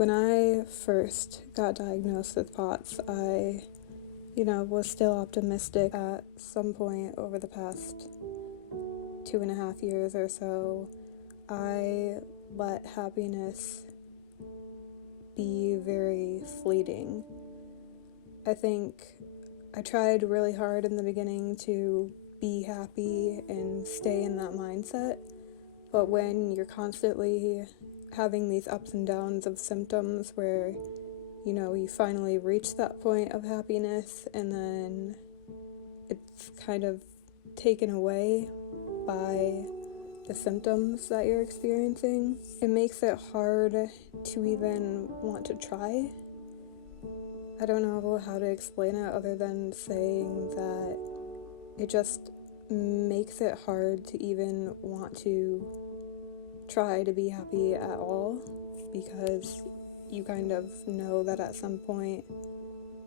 When I first got diagnosed with POTS, I was still optimistic. At some point over the past 2.5 years or so, I let happiness be very fleeting. I think I tried really hard in the beginning to be happy and stay in that mindset, but when you're constantly having these ups and downs of symptoms where you finally reach that point of happiness and then it's kind of taken away by the symptoms that you're experiencing, it makes it hard to even want to try. I don't know how to explain it other than saying that it just makes it hard to even want to try to be happy at all, because you kind of know that at some point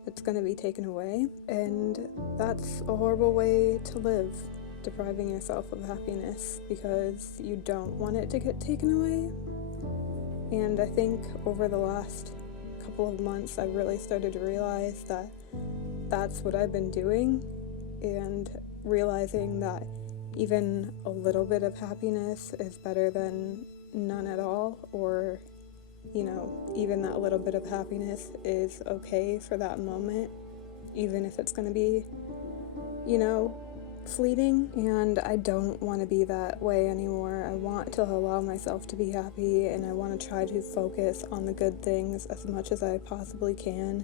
it's going to be taken away, and that's a horrible way to live, depriving yourself of happiness because you don't want it to get taken away. And I think over the last couple of months I really started to realize that that's what I've been doing, and realizing that even a little bit of happiness is better than none at all, or even that little bit of happiness is okay for that moment, even if it's going to be, fleeting. And I don't want to be that way anymore. I want to allow myself to be happy, and I want to try to focus on the good things as much as I possibly can.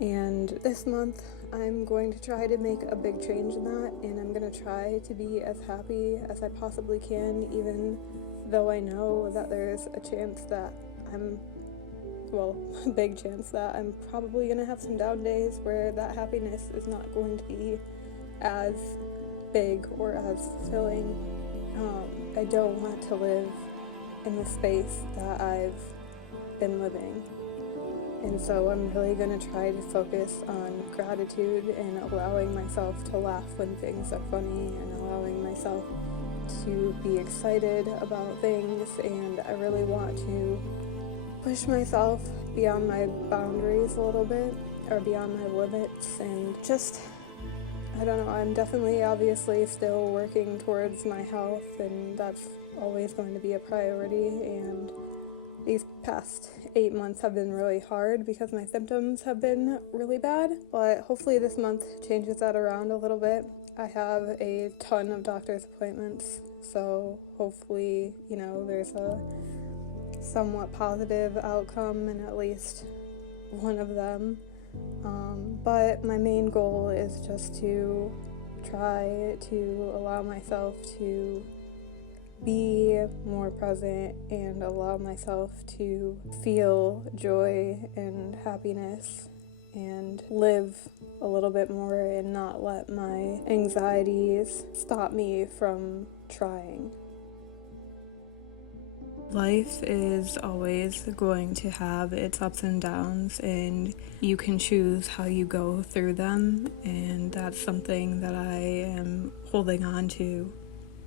And this month, I'm going to try to make a big change in that, and I'm going to try to be as happy as I possibly can, even though I know that there's a chance that a big chance that I'm probably going to have some down days where that happiness is not going to be as big or as fulfilling. I don't want to live in the space that I've been living. And so I'm really going to try to focus on gratitude and allowing myself to laugh when things are funny, and allowing myself to be excited about things. And I really want to push myself beyond my boundaries a little bit, or beyond my limits, and just, I don't know, I'm definitely obviously still working towards my health, and that's always going to be a priority. And these past 8 months have been really hard because my symptoms have been really bad, but hopefully this month changes that around a little bit. I have a ton of doctor's appointments, so hopefully, there's a somewhat positive outcome in at least one of them. But my main goal is just to try to allow myself to be more present and allow myself to feel joy and happiness and live a little bit more, and not let my anxieties stop me from trying. Life is always going to have its ups and downs, and you can choose how you go through them, and that's something that I am holding on to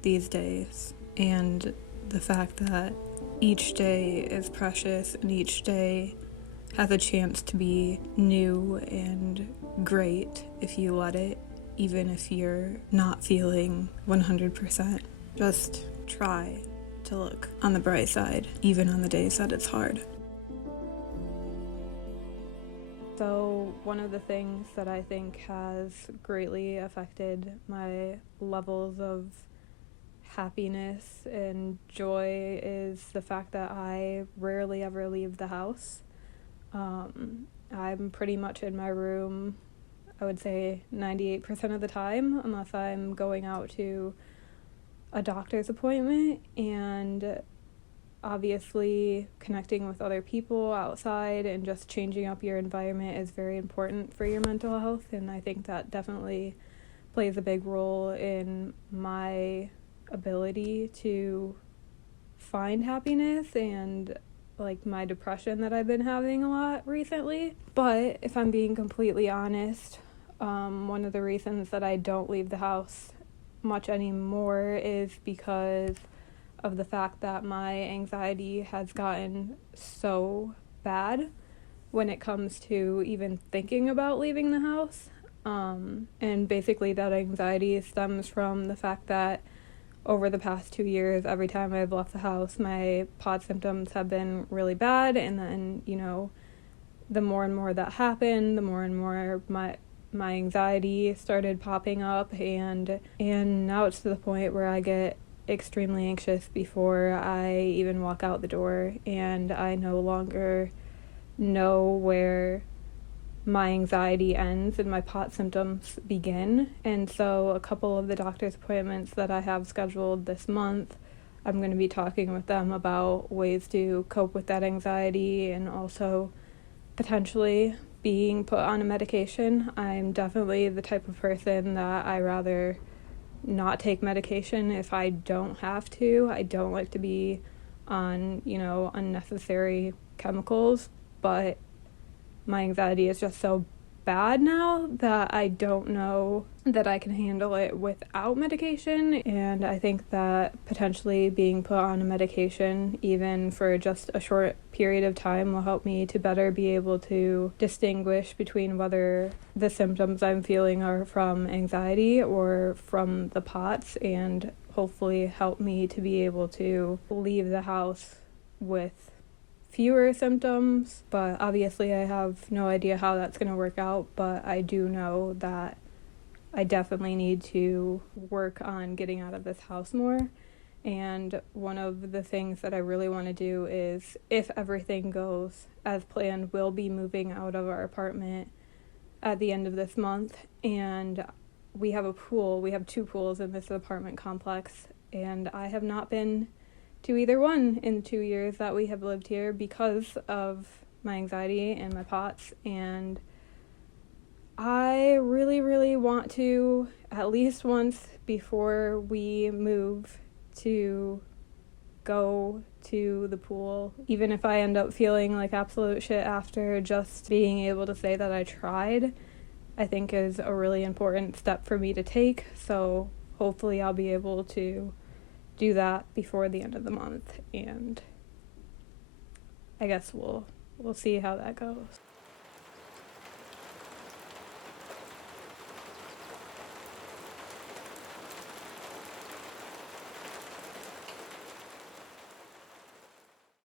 these days. And the fact that each day is precious and each day has a chance to be new and great if you let it, even if you're not feeling 100%. Just try to look on the bright side, even on the days that it's hard. So one of the things that I think has greatly affected my levels of happiness and joy is the fact that I rarely ever leave the house. I'm pretty much in my room, I would say 98% of the time, unless I'm going out to a doctor's appointment. And obviously connecting with other people outside and just changing up your environment is very important for your mental health, and I think that definitely plays a big role in my ability to find happiness and my depression that I've been having a lot recently. But if I'm being completely honest, one of the reasons that I don't leave the house much anymore is because of the fact that my anxiety has gotten so bad when it comes to even thinking about leaving the house. And basically that anxiety stems from the fact that over the past 2 years, every time I've left the house, my POTS symptoms have been really bad. And then, the more and more that happened, the more and more my anxiety started popping up. And now it's to the point where I get extremely anxious before I even walk out the door. And I no longer know where my anxiety ends and my POTS symptoms begin. And so a couple of the doctor's appointments that I have scheduled this month, I'm going to be talking with them about ways to cope with that anxiety and also potentially being put on a medication. I'm definitely the type of person that I rather not take medication if I don't have to. I don't like to be on, unnecessary chemicals, but my anxiety is just so bad now that I don't know that I can handle it without medication. And I think that potentially being put on a medication, even for just a short period of time, will help me to better be able to distinguish between whether the symptoms I'm feeling are from anxiety or from the POTS, and hopefully help me to be able to leave the house with fewer symptoms. But obviously I have no idea how that's going to work out, but I do know that I definitely need to work on getting out of this house more. And one of the things that I really want to do is, if everything goes as planned, we'll be moving out of our apartment at the end of this month. And we have a pool. We have 2 pools in this apartment complex, and I have not been to either one in the 2 years that we have lived here because of my anxiety and my POTS. And I really, really want to, at least once before we move, to go to the pool. Even if I end up feeling like absolute shit after, just being able to say that I tried, I think is a really important step for me to take. So hopefully I'll be able to do that before the end of the month, and I guess we'll see how that goes.